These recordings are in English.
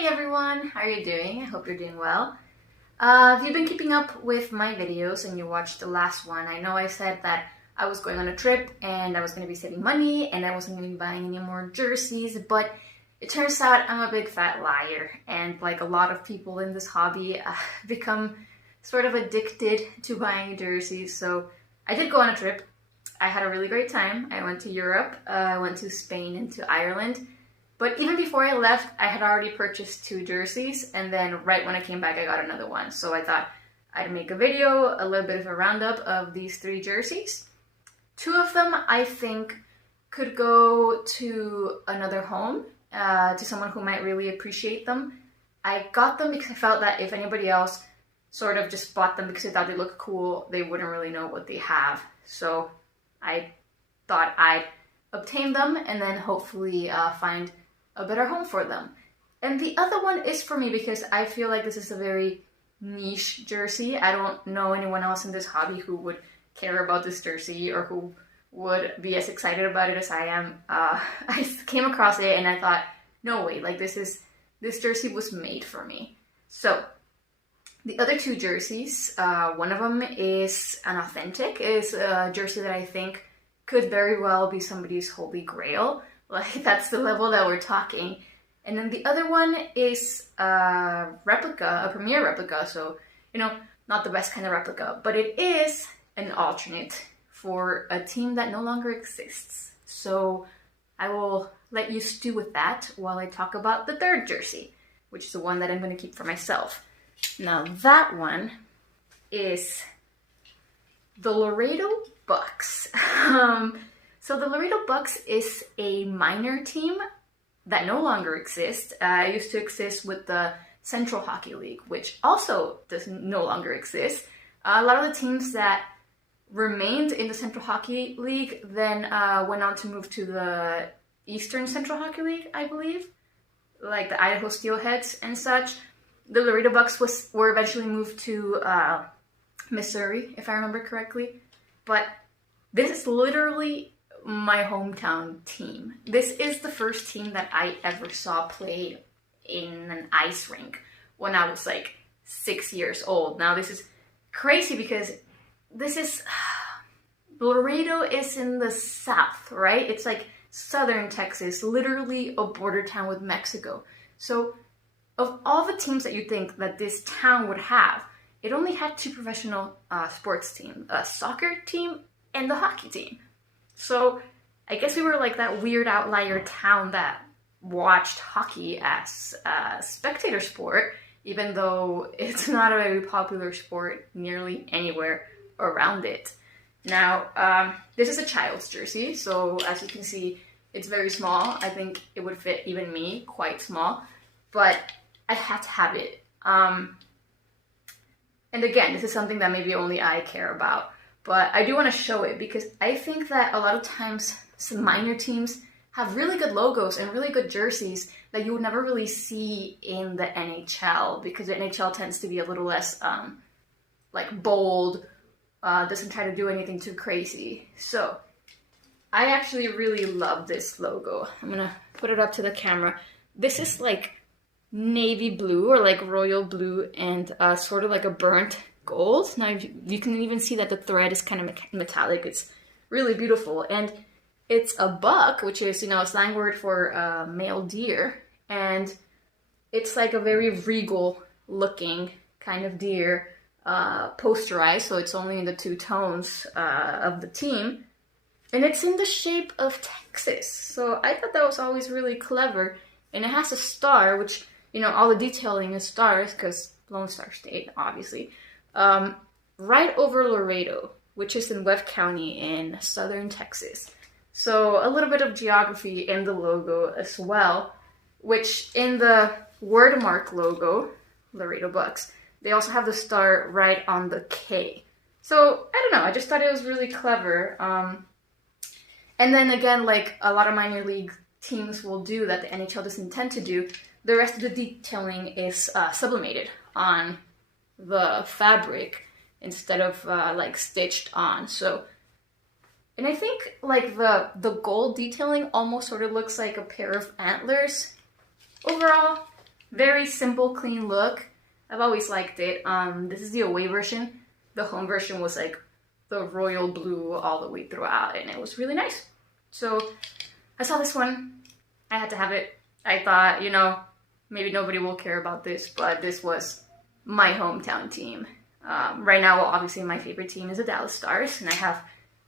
Hey everyone, how are you doing? I hope you're doing well. If you've been keeping up with my videos and you watched the last one, I know I said that I was going on a trip and I was going to be saving money and I wasn't going to be buying any more jerseys, but it turns out I'm a big fat liar, and like a lot of people in this hobby, become sort of addicted to buying jerseys. So I did go on a trip. I had a really great time. I went to Europe, I went to Spain and to Ireland. But even before I left, I had already purchased 2 jerseys, and then right when I came back, I got another one. So I thought I'd make a video, a little bit of a roundup of these 3 jerseys. 2 of them, I think, could go to another home, to someone who might really appreciate them. I got them because I felt that if anybody else sort of just bought them because they thought they looked cool, they wouldn't really know what they have. So I thought I'd obtain them and then hopefully find a better home for them. And the other one is for me because I feel like this is a very niche jersey. I don't know anyone else in this hobby who would care about this jersey or who would be as excited about it as I am. I came across it and I thought, no way, like this jersey was made for me. So the other 2 jerseys, one of them is an authentic, is a jersey that I think could very well be somebody's holy grail. Like, that's the level that we're talking. And then the other one is a replica, a premier replica. So, you know, not the best kind of replica, but it is an alternate for a team that no longer exists. So I will let you stew with that while I talk about the 3rd jersey, which is the one that I'm going to keep for myself. Now, that one is the Laredo Bucks. So the Laredo Bucks is a minor team that no longer exists. It used to exist with the Central Hockey League, which also no longer exist. A lot of the teams that remained in the Central Hockey League then went on to move to the Eastern Central Hockey League, I believe, like the Idaho Steelheads and such. The Laredo Bucks were eventually moved to Missouri, if I remember correctly. But this is literally my hometown team. This is the first team that I ever saw play in an ice rink when I was like 6 years old. Now this is crazy because Laredo is in the south, right? It's like southern Texas, literally a border town with Mexico. So of all the teams that you think that this town would have, it only had 2 professional sports teams, a soccer team and the hockey team. So I guess we were like that weird outlier town that watched hockey as a spectator sport, even though it's not a very popular sport nearly anywhere around it. Now, this is a child's jersey, so as you can see, it's very small. I think it would fit even me, quite small, but I had to have it. And again, this is something that maybe only I care about. But I do want to show it because I think that a lot of times some minor teams have really good logos and really good jerseys that you would never really see in the NHL, because the NHL tends to be a little less like bold, doesn't try to do anything too crazy. So I actually really love this logo. I'm gonna put it up to the camera. This is like navy blue or like royal blue and sort of like a burnt gold. Now you can even see that the thread is kind of metallic. It's really beautiful, and it's a buck, which is, you know, a slang word for male deer, and it's like a very regal looking kind of deer, posterized, so it's only in the 2 tones of the team, and it's in the shape of Texas. So I thought that was always really clever, and it has a star, which, you know, all the detailing is stars because Lone Star State, obviously. Right over Laredo, which is in Webb County in southern Texas. So a little bit of geography in the logo as well, which in the wordmark logo, Laredo Bucks, they also have the star right on the K. So I don't know, I just thought it was really clever. And then again, like a lot of minor league teams will do that the NHL doesn't tend to do, the rest of the detailing is sublimated on the fabric instead of like stitched on. So, and I think like the gold detailing almost sort of looks like a pair of antlers overall. Very simple, clean look. I've always liked it. This is the away version. The home version was like the royal blue all the way throughout, and it was really nice. So I saw this one. I had to have it. I thought, you know, maybe nobody will care about this, but this was my hometown team. Right now, well, obviously my favorite team is the Dallas Stars, and I have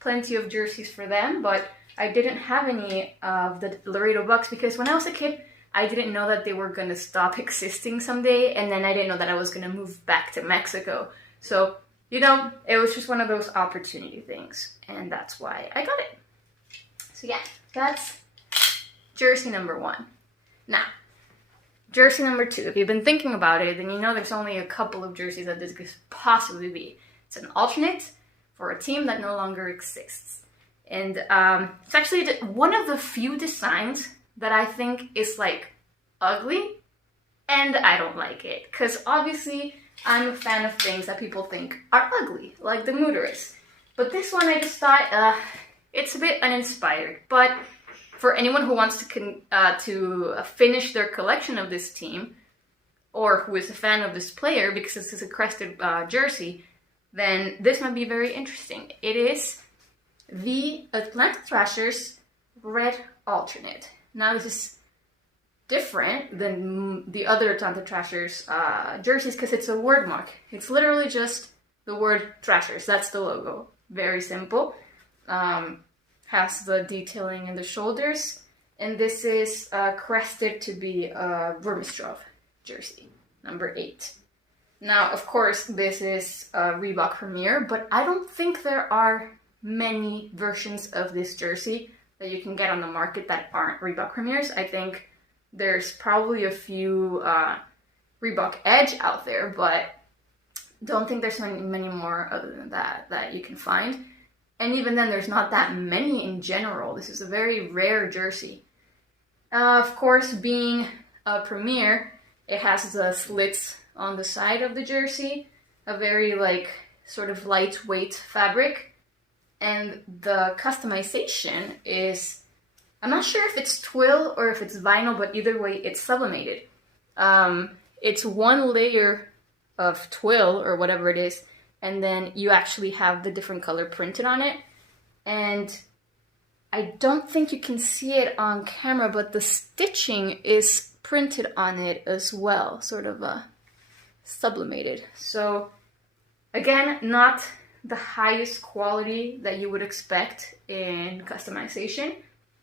plenty of jerseys for them, but I didn't have any of the Laredo Bucks because when I was a kid, I didn't know that they were going to stop existing someday, and then I didn't know that I was going to move back to Mexico. So, you know, it was just one of those opportunity things, and that's why I got it. So yeah, that's jersey number 1. Now, jersey number 2, if you've been thinking about it, then you know there's only a couple of jerseys that this could possibly be. It's an alternate for a team that no longer exists. And it's actually one of the few designs that I think is like ugly, and I don't like it. Because obviously I'm a fan of things that people think are ugly, like the Mooterus. But this one I just thought, it's a bit uninspired. But for anyone who wants to finish their collection of this team, or who is a fan of this player because this is a crested jersey, then this might be very interesting. It is the Atlanta Thrashers red alternate. Now this is different than the other Atlanta Thrashers jerseys because it's a word mark. It's literally just the word Thrashers. That's the logo. Very simple. Has the detailing in the shoulders, and this is crested to be a Vermistrov jersey, number 8. Now, of course, this is a Reebok Premier, but I don't think there are many versions of this jersey that you can get on the market that aren't Reebok Premiers. I think there's probably a few Reebok Edge out there, but don't think there's many more other than that you can find. And even then, there's not that many in general. This is a very rare jersey. Of course, being a Premier, it has the slits on the side of the jersey, a very like sort of lightweight fabric. And the customization is, I'm not sure if it's twill or if it's vinyl, but either way, it's sublimated. It's one layer of twill or whatever it is, and then you actually have the different color printed on it. And I don't think you can see it on camera, but the stitching is printed on it as well, sort of sublimated. So again, not the highest quality that you would expect in customization,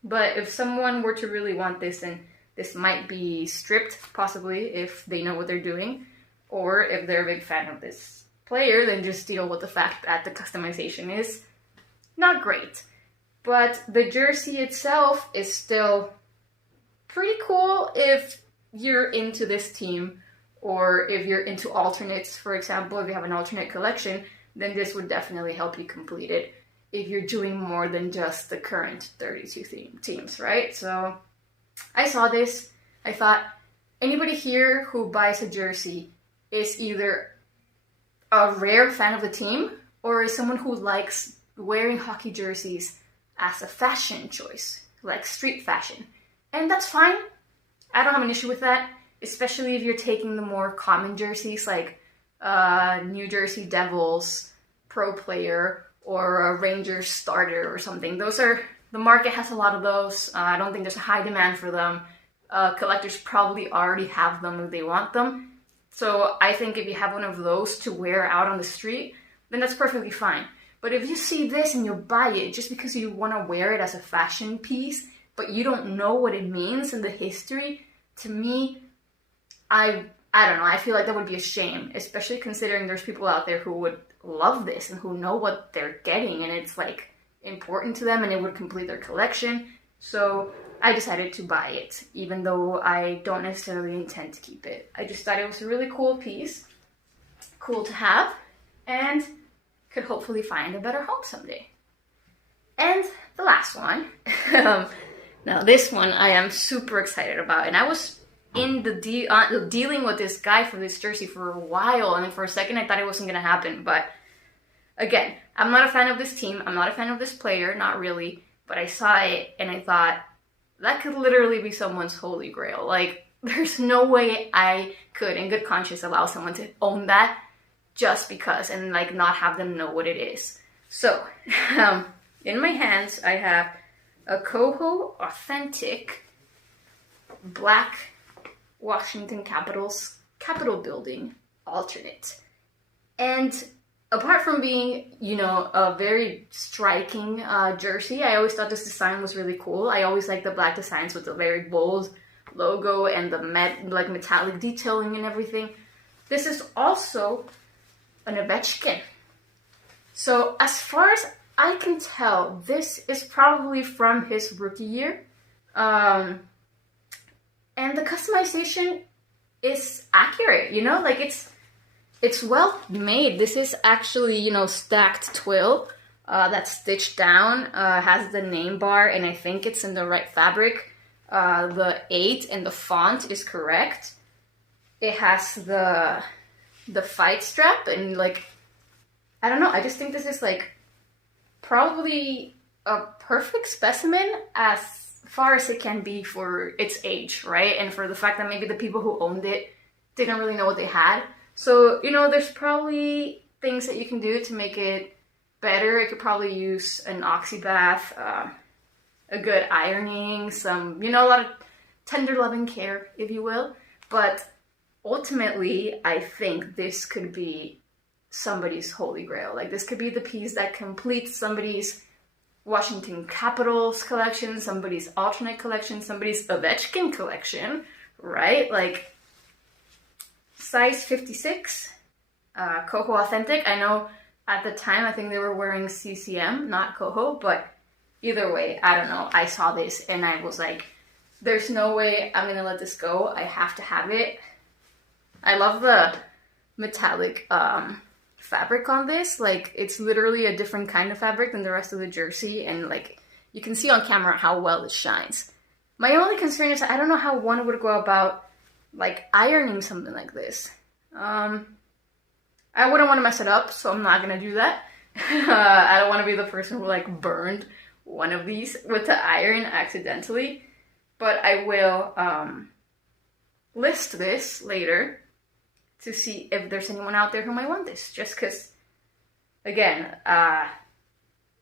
but if someone were to really want this, then this might be stripped, possibly, if they know what they're doing, or if they're a big fan of this player, then just deal with the fact that the customization is not great. But the jersey itself is still pretty cool if you're into this team, or if you're into alternates, for example. If you have an alternate collection, then this would definitely help you complete it if you're doing more than just the current 32 teams, right? So I saw this, I thought, anybody here who buys a jersey is either a rare fan of the team, or is someone who likes wearing hockey jerseys as a fashion choice, like street fashion. And that's fine. I don't have an issue with that, especially if you're taking the more common jerseys like New Jersey Devils pro player or a Rangers starter or something. Those are, the market has a lot of those. I don't think there's a high demand for them. Collectors probably already have them if they want them. So I think if you have one of those to wear out on the street, then that's perfectly fine. But if you see this and you buy it just because you want to wear it as a fashion piece, but you don't know what it means in the history, to me, I don't know, I feel like that would be a shame, especially considering there's people out there who would love this and who know what they're getting and it's like important to them and it would complete their collection. So I decided to buy it, even though I don't necessarily intend to keep it. I just thought it was a really cool piece, cool to have, and could hopefully find a better home someday. And the last one, now this one I am super excited about, and I was in the dealing with this guy for this jersey for a while, and for a second I thought it wasn't going to happen, but again, I'm not a fan of this team, I'm not a fan of this player, not really, but I saw it and I thought, that could literally be someone's holy grail. Like, there's no way I could in good conscience allow someone to own that just because, and like not have them know what it is. So in my hands I have a Coho Authentic black Washington Capitals Capitol building alternate. And apart from being, you know, a very striking jersey, I always thought this design was really cool. I always like the black designs with the very bold logo and the metallic detailing and everything. This is also an Ovechkin. So as far as I can tell, this is probably from his rookie year. And the customization is accurate, you know, like it's well made. This is actually, you know, stacked twill that's stitched down, has the name bar, and I think it's in the right fabric. The 8 and the font is correct. It has the fight strap, and like, I don't know, I just think this is like probably a perfect specimen as far as it can be for its age, right? And for the fact that maybe the people who owned it didn't really know what they had. So, you know, there's probably things that you can do to make it better. It could probably use an oxy bath, a good ironing, some, you know, a lot of tender loving care, if you will. But ultimately, I think this could be somebody's holy grail. Like, this could be the piece that completes somebody's Washington Capitals collection, somebody's alternate collection, somebody's Ovechkin collection, right? Like, size 56, Coho Authentic. I know at the time, I think they were wearing CCM, not Coho, but either way, I don't know. I saw this and I was like, there's no way I'm gonna let this go. I have to have it. I love the metallic fabric on this. Like, it's literally a different kind of fabric than the rest of the jersey, and like, you can see on camera how well it shines. My only concern is I don't know how one would go about like ironing something like this. I wouldn't want to mess it up, so I'm not gonna do that. I don't want to be the person who like burned one of these with the iron accidentally, but I will list this later to see if there's anyone out there who might want this, just because, again,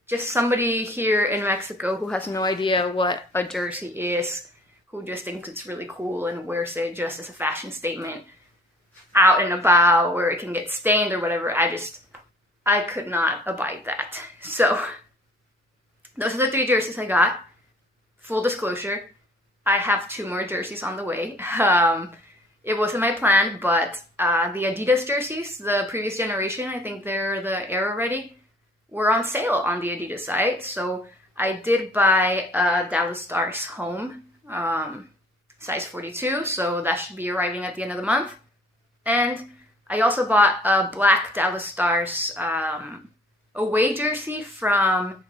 just somebody here in Mexico who has no idea what a jersey is, who just thinks it's really cool and wears it just as a fashion statement out and about where it can get stained or whatever. I could not abide that. So those are the 3 jerseys I got. Full disclosure, I have 2 more jerseys on the way. It wasn't my plan, but the Adidas jerseys, the previous generation, I think they're the Era Ready, were on sale on the Adidas site. So I did buy a Dallas Stars home, size 42, so that should be arriving at the end of the month. And I also bought a black Dallas Stars away jersey from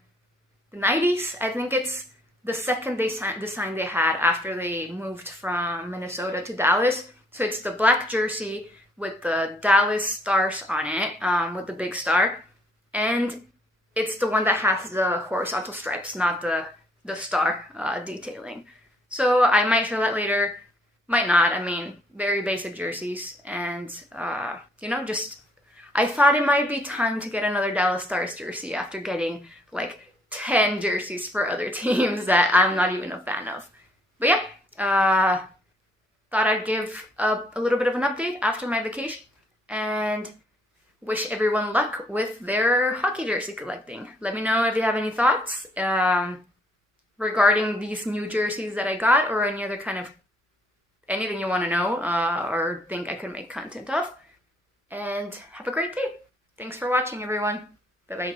the 90s. I think it's the second design they had after they moved from Minnesota to Dallas. So it's the black jersey with the Dallas Stars on it, with the big star. And it's the one that has the horizontal stripes, not the star detailing. So I might show that later, might not. I mean, very basic jerseys. And, you know, just, I thought it might be time to get another Dallas Stars jersey after getting like 10 jerseys for other teams that I'm not even a fan of. But yeah, thought I'd give a little bit of an update after my vacation and wish everyone luck with their hockey jersey collecting. Let me know if you have any thoughts regarding these new jerseys that I got, or any other kind of anything you want to know or think I could make content of. And have a great day. Thanks for watching, everyone. Bye-bye.